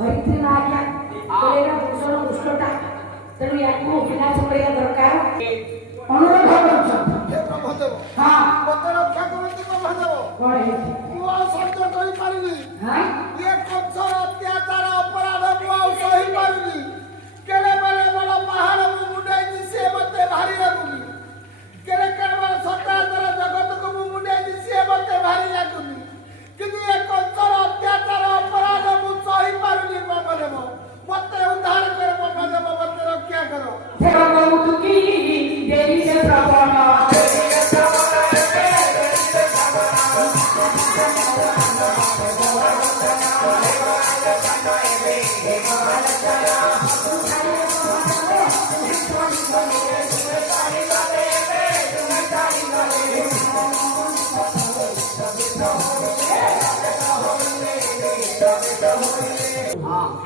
ଧରିତ୍ରୀ ମା ଆଜ୍ଞା କହିଲେ ପୁରୁଷର ଦୁଷ୍ଟଟା ତେଣୁ ୟାକୁ ବିନାଶ କରିବା ଦରକାର ଅନୁରୋଧ କରୁଛନ୍ତି। ହଁ ମତେ ରକ୍ଷା କରନ୍ତୁ ପ୍ରଭୁଦେବ। କଣ ହେଇଛି? ମୁଁ ଆଉ ସହ୍ୟ କରିପାରିନି। ହଁ ଇଏ କଂସର ଅତ୍ୟାଚାର ଅପରାଧ ମୁଁ ଆଉ ସହିପାରୁନି। କେଳେ ବେଳେ ବଡ଼ ପାହାଡ଼ ମୁଁ ମୁଣ୍ଡେଇଛି ସିଏ ମତେ ଭାରି ଲାଗୁନି। କେଳେ କେବଳ ସଚରାଚର ଜଗତକୁ ମୁଁ ମୁଣ୍ଡେଇଛି ସିଏ ମତେ ଭାରି ଲାଗୁନି। କିନ୍ତୁ ଏ କଂସର ଅତ୍ୟାଚାର ଅପରାଧ ମୁଁ ସହିପାରୁନି ପ୍ରଭୁଦେବ। ମତେ ଉଦ୍ଧାର କର ପ୍ରଭୁଦେବ, ମତେ ରକ୍ଷା କର।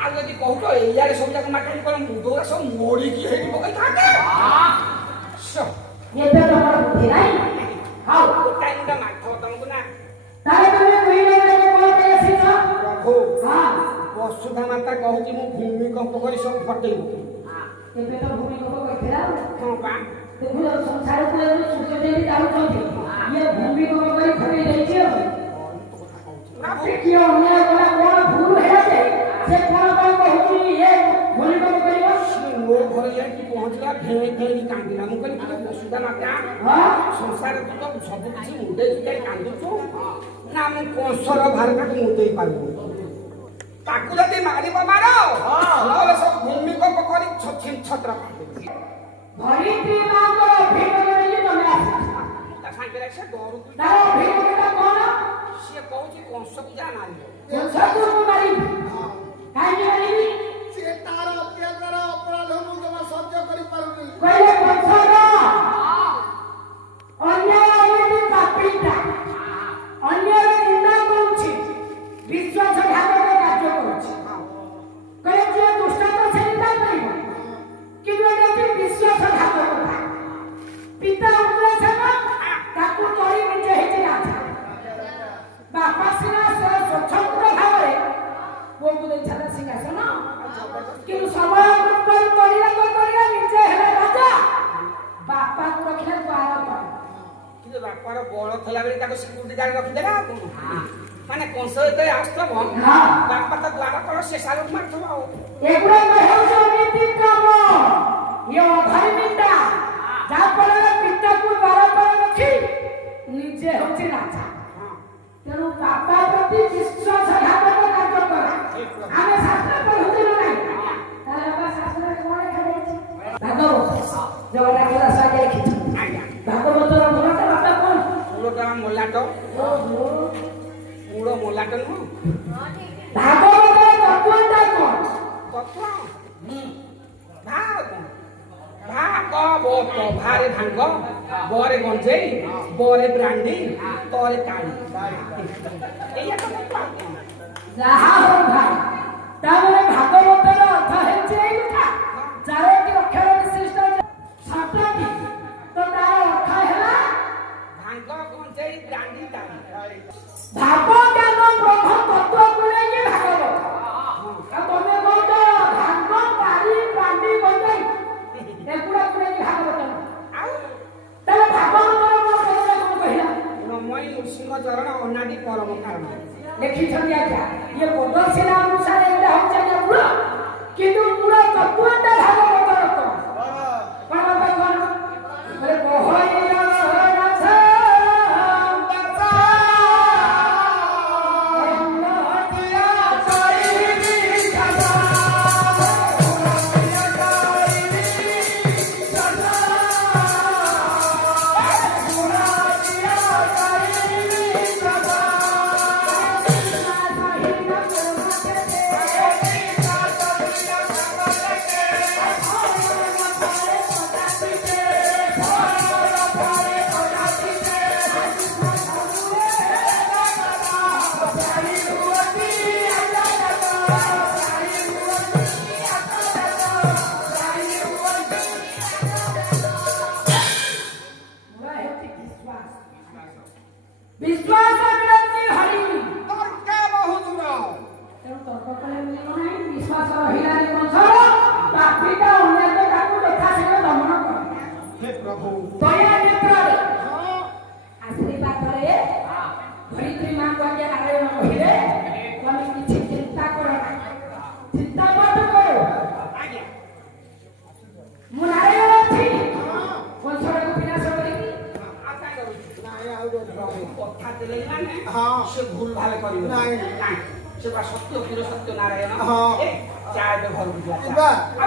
ଆଉ ଯଦି କହୁଛ ଏଇଆଡେ ସବୁ ଯାକ ମାଟି କଣ ମୁଣ୍ଡ ସବୁ ମୋଡିକି ହେଇକି ପକେଇଥାନ୍ତେ। ଏବେ ତମର ବୁଦ୍ଧି ନାହିଁ। ହଉ ଗୋଟାଏ ମୁଣ୍ଡା ମାଠ ତମକୁ ନା ତାହେଲେ ତମେ କହିଲେ କଣ ପାଇଁ ଆସିଛ? ପ୍ରଭୁ ହଁ ବସୁଧା ମାତା କହୁଛି ମୁଁ ଭୂମିକମ୍ପ କରି ସବୁ ଫଟେଇ ପକେଇବି। ଏବେ ତ ଭୂମିକମ୍ପ କହିଥିଲା ହଁ ବା ଦେଖୁଛ ସଂସାରକୁ ସୂର୍ଯ୍ୟ ଦେବୀ ଯାଉଛନ୍ତି ଇଏ ଭୂମିକମ୍ପ କରି ଫଟେଇ ଦେଇଛି ଆଉ କିଏ ଅନ୍ୟାୟ କଲା କଣ ଭୁଲ ହେଲା ସେ କଣ ପାଇଁ କହୁଛି ଇଏ ଭୂମିକମ୍ପ କରିବ? ମୋ ଘରେ ଯାଇକି ପହଞ୍ଚିଲା ଭେଁ ଭେଁ କାନ୍ଦିଲା। ମୁଁ କହିଲି କିଲୋ ବସୁଧା ମାତା ସଂସାରରେ ତୁ ତ ସବୁ କିଛି ମୁଣ୍ଡେଇ ଯାଇ କାନ୍ଦୁଛୁ ନା ମୁଁ କଂସର ଭାରତକୁ ମୁଣ୍ଡେଇ ପାରିବୁ। ତାକୁ ଯଦି ମାରିବ ମାର ନହେଲେ ସବୁ ଭୂମିକମ୍ପ କରି ଛତ୍ର ଧରିତ୍ରୀ ମାଙ୍କର ଅଭିମତ ବୋଲି ତମେ ଆସିଛ। ତା ସାଙ୍ଗରେ ସେ ଡରୁଛି। ତାର ଅଭିମତଟା କଣ? ସିଏ କହୁଛି କଂସକୁ ଯା ମାରିବ। କଂସକୁ ମୁଁ ମାରିବି। କାହିଁକି ମାରିବି? ସିଏ ତାର ଅତ୍ୟାଚାର ଅପରାଧ ମୁଁ ଜମା ସହ୍ୟ କରିପାରୁନି। କହିଲେ କଂସର ଅନ୍ୟାୟ ଏମିତି ପାପୀଟା ଅନ୍ୟର ନିନ୍ଦା କରୁଛି, ବିଶ୍ୱାସଘାତକ କାର୍ଯ୍ୟ କରୁଛି। କହିଲେ ଯିଏ ଦୁଷ୍ଟ ତ ସେ ନିନ୍ଦା କରିବ, କିନ୍ତୁ ଏଟା ହେଉଛି ବିଶ୍ୱାସଘାତକତା। ପିତା ଉଗ୍ରସେନ ତାକୁ ତଳି ନିଜେ ହେଇଛି ରାଜା। ବାପା ସିନା ସେ ସ୍ୱଚ୍ଛନ୍ଦ ଭାବରେ ପୁଅକୁ ଦେଇଥିଲା ସିଂହାସନ, କିନ୍ତୁ ସମୟ ପୂର୍ବରୁ କରିବା ନିଜେ ହେଲେ ରାଜା, ବାପାକୁ ରଖିଲେ ଦ୍ୱାର ପାଳ। କିନ୍ତୁ ବାପାର ବଳ ଥିଲାବେଳେ ତାକୁ ସିକ୍ୟୁରିଟି ଗାର୍ଡ ରଖିଦେଲା ଆଉ କଣ? ମାନେ କଂସ ଯେତେବେଳେ ଆସୁଥିବ ବାପା ତ ଦ୍ୱାର ପାଳ ସେ ସାଲୁଟ ମାରୁଥିବ ଆଉ। ଏଗୁଡାକ ହେଉଛି ଅନୀତି କାମ, ଇଏ ଅଧର୍ମିତା। ଯାହାଫଳରେ ପିତାକୁ ଦ୍ୱାର ପାଳ ରଖି ନିଜେ ହେଉଛି ରାଜା। ତେଣୁ ବାପା ପ୍ରତି ବିଶ୍ୱାସଘାତକ କାର୍ଯ୍ୟ କରେ। ଆମେ ଶାସ୍ତ୍ର ପଢୁଥିଲୁ ନାହିଁ, ତାହେଲେ ବାପା ଶାସ୍ତ୍ରରେ କଣ ଲେଖାଯାଇଛି? ଭାଗବତ ଜଗନ୍ନାଥ ଦାସ ଆଜ୍ଞା ଲେଖିଛନ୍ତି। ଭାଗବତର ମୂଳଟା ବାପା କଣ? ମୂଳଟା ମୋଲାଟ, ମୂଳ ମୋଲାଟ ନୁହଁ। ଭାଗବତର ତତ୍ତ୍ୱଟା କଣ? ତତ୍ତ୍ୱ ଭାଗ ଭାଗବତ ଭାରେ ଭାଙ୍ଗ, ବରେ ଗଞ୍ଜେଇ, ବରେ ବ୍ରାଣ୍ଡି, ତରେ କାଳି। ଏଇଆ ତ ତତ୍ତ୍ୱ। ଯାହା ହଉ ଭାଇ, ତାପରେ ଭାଗବତର ଅର୍ଥ ହେଉଛି ଏଇ କଥା। ଚାରୋଟି ଅକ୍ଷର ବିଶିଷ୍ଟ ଶବ୍ଦଟି, ତ ତାର ଅର୍ଥ ହେଲା ଭାଙ୍ଗ ଗଞ୍ଜେଇ ବ୍ରାଣ୍ଡି ତାଳି। ଭାବ ଜ୍ଞାନ ବ୍ରହ୍ମ ତତ୍ତ୍ୱକୁ ନେଇକି ଭାଗବତ। ଆଉ ତମେ କହୁଛ ଭାଙ୍ଗ ତାଳି ବ୍ରାଣ୍ଡି ଗଞ୍ଜେଇ ଏଗୁଡାକୁ ନେଇକି ଭାଗବତ। ଆଉ ତାହେଲେ ଭାଗବତର କଣ କହିଲା? ନମୟୀ ନୃସିଂହ ଚରଣ ଅନାଦି ପରମ କାରଣ। ଲେଖିଛନ୍ତି ଆଜ୍ଞା, ଇଏ ପଦଶୀଳା ଅନୁସାରେ ଏଇଟା ହେଉଛି ଆଜ୍ଞା ମୂଳ, କିନ୍ତୁ ମୂଳ ତତ୍ତ୍ୱଟା ଭାଗବତର କଣ? କଣ ବାପା କଣ? ବୋଲେ ବହଇଲା ବିଶ୍ୱାସ ବିରକ୍ତି ହରି ତର୍କ ବହୁ ଦୂର। ତେଣୁ ତର୍କ କଲେ ମିଳିବ ନାହିଁ। ବିଶ୍ୱାସ ରହିଲାନି କଂସର ପାପୀଟା ଅନ୍ୟକୁ ତାକୁ ଯଥାଶୀଘ୍ର ଦମନ କର। ହେ ପ୍ରଭୁ ଦୟା ନେତ୍ରରେ ହଁ ଆଶୀର୍ବାଦରେ ଧରିତ୍ରୀ ମାଙ୍କୁ ଆଜ୍ଞା ନାରାୟଣ କହିଲେ ତମେ କିଛି ଚିନ୍ତା କର ନା, ଚିନ୍ତା ମତ କର, ଆଜ୍ଞା ମୁଁ ନାରାୟଣ ଅଛି ହଁ କଂସରକୁ ବିନାଶ କରିବି। ଆଶା କରୁଛି ନାଇଁ ଆଉ ପ୍ରଭୁ କଥା ଦେଲେ ମାନେ ହଁ। ସେ ଭୁଲ ଭାଲ କରିବ ନାଇଁ। ସେ ବା ସତ୍ୟ ପୁର ସତ୍ୟ ନାରାୟଣ ହଁ। ଏ, ଯା ଏବେ ଘରକୁ ଯିବା ଯିବା। ଆଉ